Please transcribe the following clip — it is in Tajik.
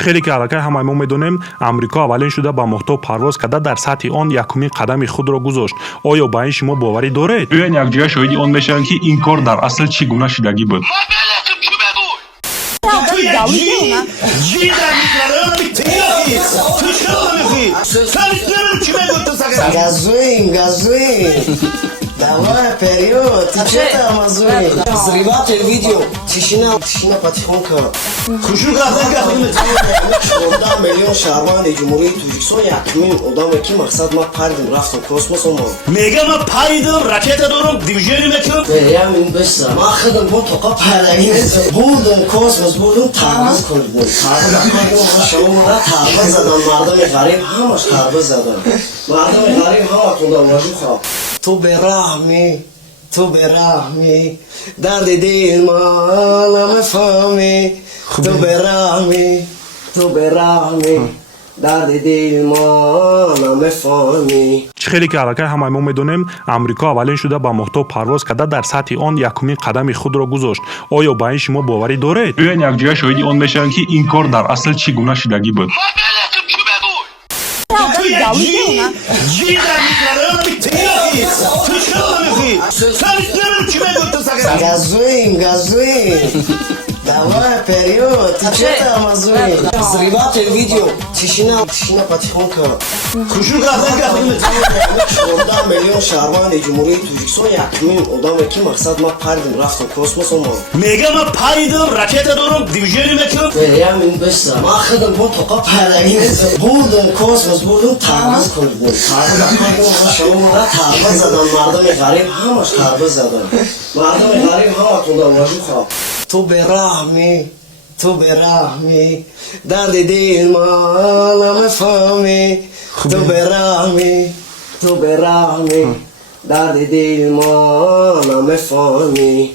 خیلی که علاقه همه ما میدونیم امریکا اولین شده با ماهتاب پرواز کرده در سطح آن یکمین قدم خود را گذاشت. آیا با این شما باوری دارید؟ بیاین یک جای شاهدی آن بشویم که این کار در اصل چگونه شدگی بود. Давай, вперед! Ты что там, Азури? Взрыватель видео. Тишина потихоньку. Хушу газдан гапим. Шонда миллион шарвани Ҷумҳурии Тоҷикистон якмин одаме ки мақсад ма паридим рафтам космосо мо. Мега ма паридим, ракета дорам, движение мекунам. Ямин беса. Ма худам бо тоқа параги меза. Бурдум космос, бурдум тарбиз кунидим. Тарбиз кунидим, ма шумо тарбиз задам, мардами ғариб ҳамаш тарбиз задам. Мардами ғариб ҳаматон дар ваҷиб хоб. تو به رحمی درد دل ما نفهمی تو به رحمی درد دل ما نفهمی. خیلی که علاقه همه ما میدونیم امریکا اولین شده با ماهتاب پرواز کرده در سطح آن یکمین قدم خود را گذاشت. آیا با این شما باوری دارید؟ بیاین یک جای شاهدی آن بشویم که این کار در اصل چگونه شدگی بود. Газуем. Давай, вперед! Ты что там, Азури? Взрыватель видео. Тишина потихоньку. Хушу газдан гапим. Шонда миллион шарвани Ҷумҳурии Тоҷикистон якмин одаме ки мақсад ма паридим рафтам космосо мо. Мега ма паридим, ракета дорам, движение мекунам. Ямин беса. Ма худам бо тоқа параги меза. Бурдум космос, бурдум тарбиз кунидим. Тарбиз кунидим, ма шумо тарбиз задам, мардами ғариб ҳамаш тарбиз задам. Мардами ғариб ҳаматон дар ваҷиб хоб. تو به رحمی درد دل ما نفهمی تو به رحمی درد دل ما نفهمی.